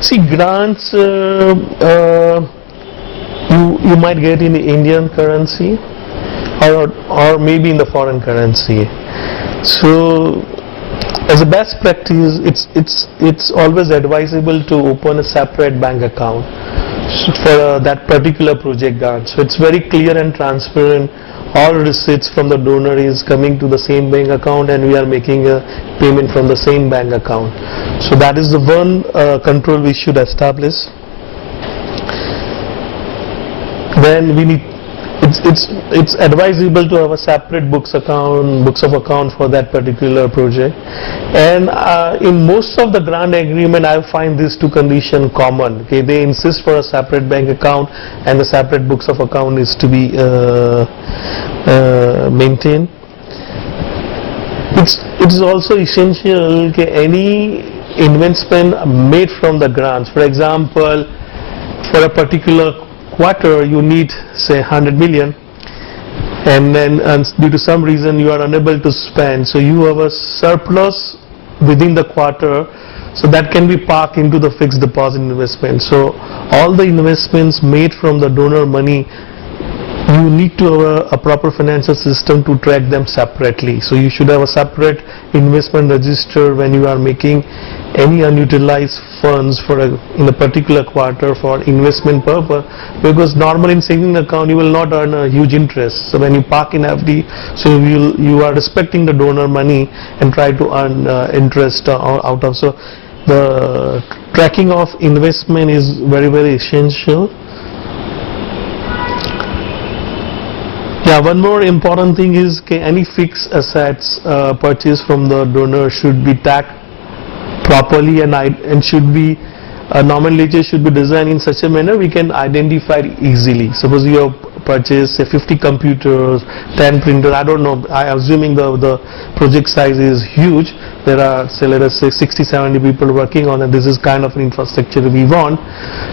See, grants you might get in the Indian currency or maybe in the foreign currency. So as a best practice, it's always advisable to open a separate bank account for that particular project grant. So it's very clear and transparent. All receipts from the donor is coming to the same bank account, and we are making a payment from the same bank account. So that is the one control we should establish. Then we need, it's advisable to have a separate books of account for that particular project. And in most of the grant agreement, I find these two conditions common. Okay, they insist for a separate bank account, and the separate books of account is to be maintained. It's also essential that any investment made from the grants, for example, for a particular quarter you need say 100 million, and then due to some reason you are unable to spend, so you have a surplus within the quarter, so that can be parked into the fixed deposit investment. So all the investments made from the donor money, you need to have a proper financial system to track them separately. So you should have a separate investment register when you are making any unutilized funds in a particular quarter for investment purpose, because normally in saving account you will not earn a huge interest. So when you park in FD, so you are respecting the donor money and try to earn interest out of. So the tracking of investment is very, very essential. Yeah, one more important thing is any fixed assets purchased from the donor should be tagged properly, and should be nomenclature should be designed in such a manner we can identify it easily. Suppose you have purchased say 50 computers, 10 printers, I don't know, I assuming the project size is huge, there are say let us say 60-70 people working on it, this is kind of an infrastructure we want.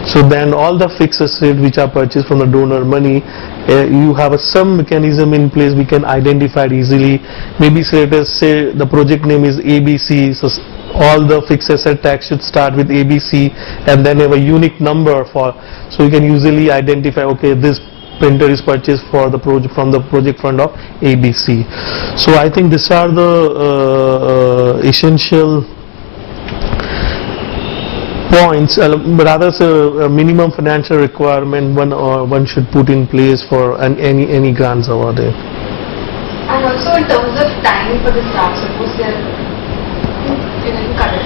So then all the fixed assets which are purchased from the donor money, you have some mechanism in place, we can identify it easily. Maybe say let us say the project name is ABC, so all the fixed asset tags should start with ABC and then have a unique number for, so you can usually identify, okay, this printer is purchased for the project from the project fund of ABC. So I think these are the essential points, rather a minimum financial requirement one should put in place for any grants over there. And also in terms of time for the staff, suppose they are cut it.